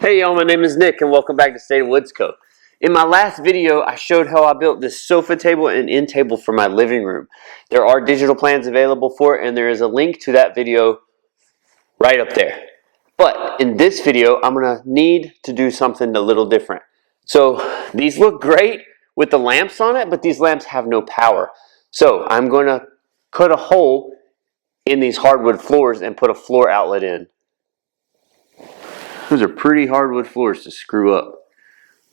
Hey y'all, my name is Nick and welcome back to State of Woods Co. In my last video, I showed how I built this sofa table and end table for my living room. There are digital plans available for it and there is a link to that video right up there. But in this video, I'm gonna need to do something a little different. So these look great with the lamps on it, but these lamps have no power. So I'm gonna cut a hole in these hardwood floors and put a floor outlet in. Those are pretty hardwood floors to screw up.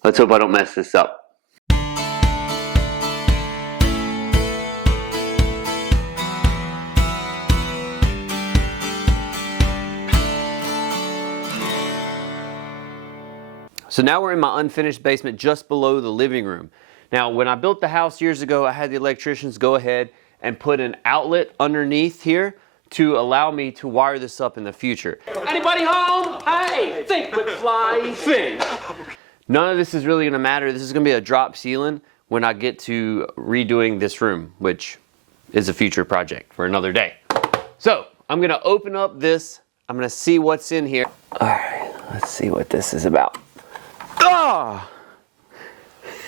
Let's hope I don't mess this up. So now we're in my unfinished basement just below the living room. Now when I built the house years ago, I had the electricians go ahead and put an outlet underneath here to allow me to wire this up in the future. Anybody home? Hey, think with fly, think. None of this is really gonna matter. This is gonna be a drop ceiling when I get to redoing this room, which is a future project for another day. So I'm gonna open up this. I'm gonna see what's in here. All right, let's see what this is about. Ah!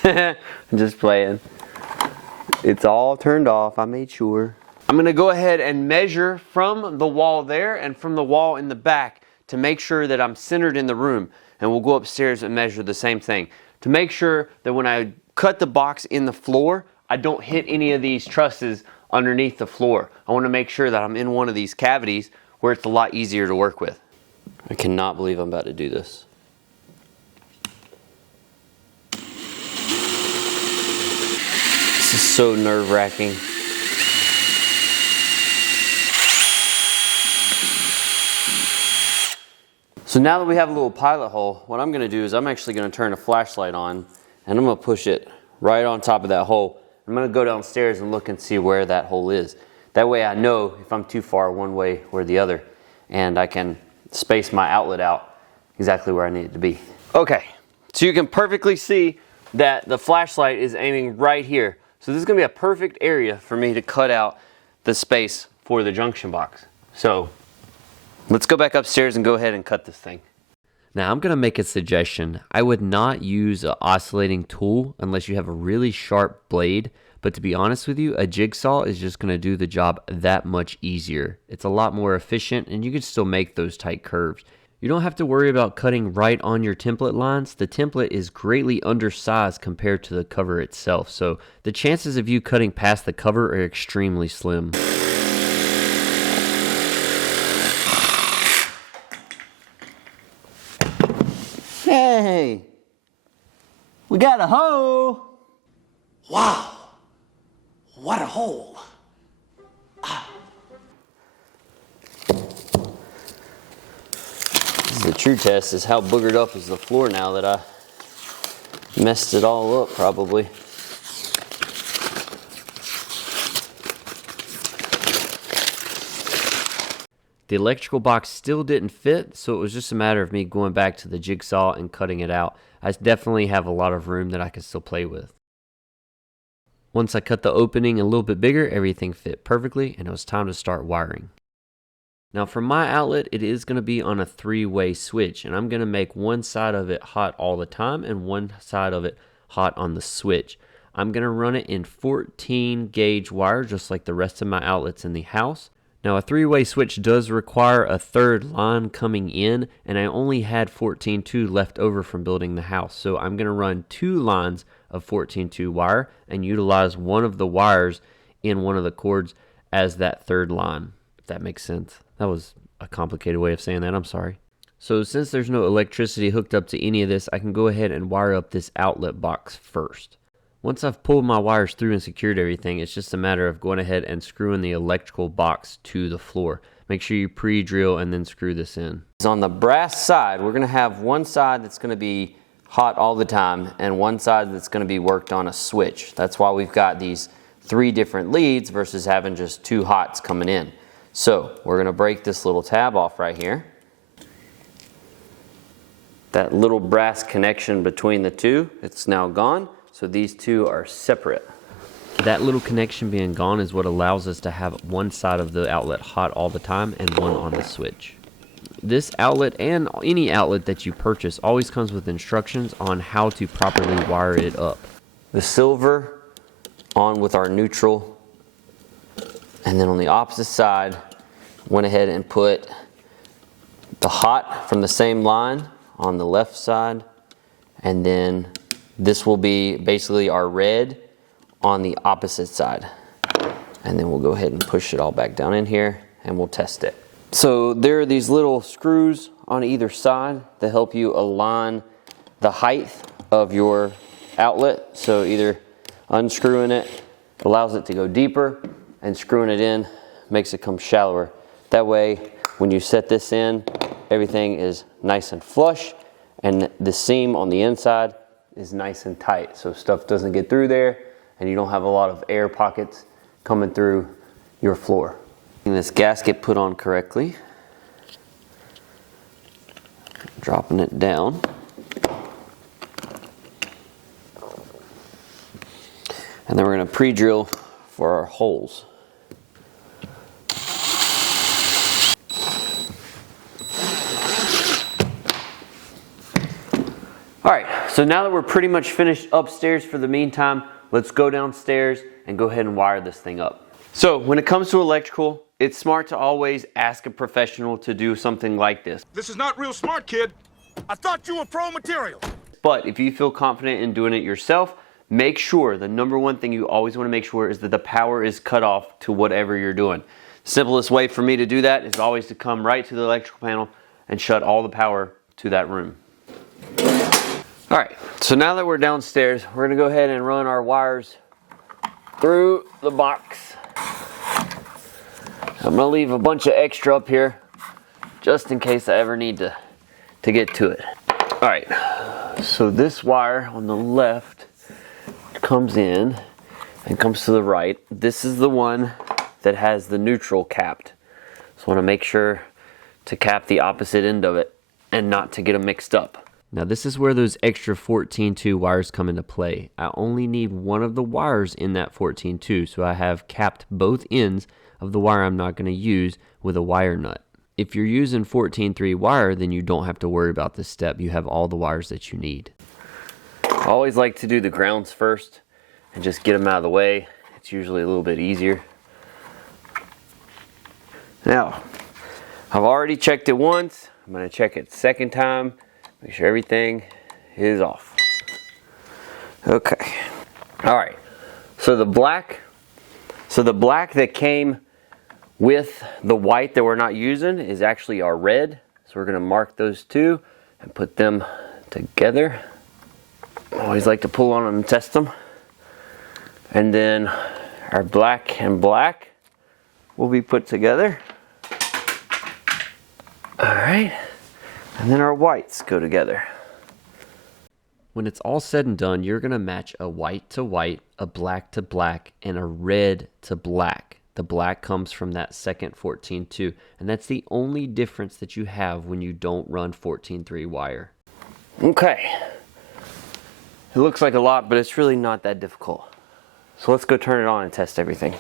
I'm just playing. It's all turned off, I made sure. I'm gonna go ahead and measure from the wall there and from the wall in the back to make sure that I'm centered in the room. And we'll go upstairs and measure the same thing to make sure that when I cut the box in the floor, I don't hit any of these trusses underneath the floor. I wanna make sure that I'm in one of these cavities where it's a lot easier to work with. I cannot believe I'm about to do this. This is so nerve-wracking. So now that we have a little pilot hole, what I'm gonna do is I'm actually gonna turn a flashlight on and I'm gonna push it right on top of that hole. I'm gonna go downstairs and look and see where that hole is. That way I know if I'm too far one way or the other and I can space my outlet out exactly where I need it to be. Okay, so you can perfectly see that the flashlight is aiming right here. So this is gonna be a perfect area for me to cut out the space for the junction box. So let's go back upstairs and go ahead and cut this thing. Now I'm gonna make a suggestion. I would not use an oscillating tool unless you have a really sharp blade, but to be honest with you, a jigsaw is just gonna do the job that much easier. It's a lot more efficient and you can still make those tight curves. You don't have to worry about cutting right on your template lines. The template is greatly undersized compared to the cover itself, so the chances of you cutting past the cover are extremely slim. Hey, we got a hole. Wow, what a hole. The true test is how boogered up is the floor now that I messed it all up probably. The electrical box still didn't fit, so it was just a matter of me going back to the jigsaw and cutting it out. I definitely have a lot of room that I can still play with. Once I cut the opening a little bit bigger, everything fit perfectly and it was time to start wiring. Now for my outlet, it is going to be on a 3-way switch and I'm going to make one side of it hot all the time and one side of it hot on the switch. I'm going to run it in 14 gauge wire just like the rest of my outlets in the house. Now a 3-way switch does require a third line coming in and I only had 14.2 left over from building the house. So I'm going to run 2 lines of 14.2 wire and utilize one of the wires in one of the cords as that third line, if that makes sense. That was a complicated way of saying that, I'm sorry. So since there's no electricity hooked up to any of this, I can go ahead and wire up this outlet box first. Once I've pulled my wires through and secured everything, it's just a matter of going ahead and screwing the electrical box to the floor. Make sure you pre-drill and then screw this in. On the brass side, we're gonna have one side that's gonna be hot all the time and one side that's gonna be worked on a switch. That's why we've got these 3 different leads versus having just 2 hots coming in. So we're gonna break this little tab off right here. That little brass connection between the two, it's now gone. So these two are separate. That little connection being gone is what allows us to have one side of the outlet hot all the time and one on the switch. This outlet and any outlet that you purchase always comes with instructions on how to properly wire it up. The silver on with our neutral, and then on the opposite side went ahead and put the hot from the same line on the left side, and then this will be basically our red on the opposite side. And then we'll go ahead and push it all back down in here and we'll test it. So there are these little screws on either side that help you align the height of your outlet. So either unscrewing it allows it to go deeper, and screwing it in makes it come shallower. That way, when you set this in, everything is nice and flush, and the seam on the inside is nice and tight, so stuff doesn't get through there and you don't have a lot of air pockets coming through your floor. Getting this gasket put on correctly, dropping it down, and then we're going to pre-drill for our holes. All right, so now that we're pretty much finished upstairs for the meantime, let's go downstairs and go ahead and wire this thing up. So when it comes to electrical, it's smart to always ask a professional to do something like this. This is not real smart, kid. I thought you were pro material. But if you feel confident in doing it yourself, make sure, the number one thing you always want to make sure is that the power is cut off to whatever you're doing. Simplest way for me to do that is always to come right to the electrical panel and shut all the power to that room. All right, so now that we're downstairs, we're gonna go ahead and run our wires through the box. I'm gonna leave a bunch of extra up here just in case I ever need to get to it. All right, so this wire on the left comes in and comes to the right. This is the one that has the neutral capped. So I wanna make sure to cap the opposite end of it and not to get them mixed up. Now this is where those extra 14-2 wires come into play. I only need one of the wires in that 14-2, so I have capped both ends of the wire I'm not going to use with a wire nut. If you're using 14-3 wire, then you don't have to worry about this step. You have all the wires that you need. I always like to do the grounds first and just get them out of the way. It's usually a little bit easier. Now, I've already checked it once. I'm going to check it second time. Make sure everything is off. Okay. All right. So the black that came with the white that we're not using is actually our red. So we're going to mark those two and put them together. I always like to pull on them and test them. And then our black and black will be put together. All right. And then our whites go together. When it's all said and done, you're going to match a white to white, a black to black, and a red to black. The black comes from that second 14-2, and that's the only difference that you have when you don't run 14-3 wire. Okay. It looks like a lot, but it's really not that difficult. So let's go turn it on and test everything.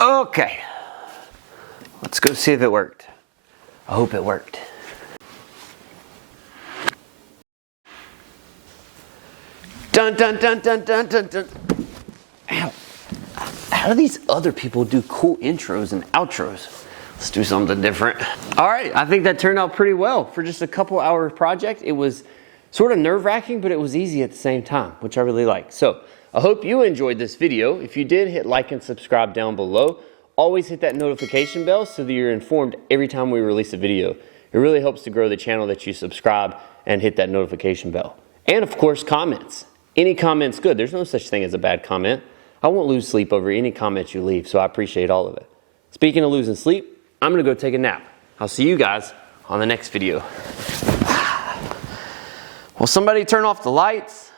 Okay. Let's go see if it worked. I hope it worked. Dun dun dun dun dun dun dun. Ow. How do these other people do cool intros and outros? Let's do something different. All right, I think that turned out pretty well. For just a couple hour project, it was sort of nerve-wracking, but it was easy at the same time, which I really like. So I hope you enjoyed this video. If you did, hit like and subscribe down below. Always hit that notification bell so that you're informed every time we release a video. It really helps to grow the channel that you subscribe and hit that notification bell. And of course, comments. Any comment's good. There's no such thing as a bad comment. I won't lose sleep over any comments you leave, so I appreciate all of it. Speaking of losing sleep, I'm gonna go take a nap. I'll see you guys on the next video. Will somebody turn off the lights?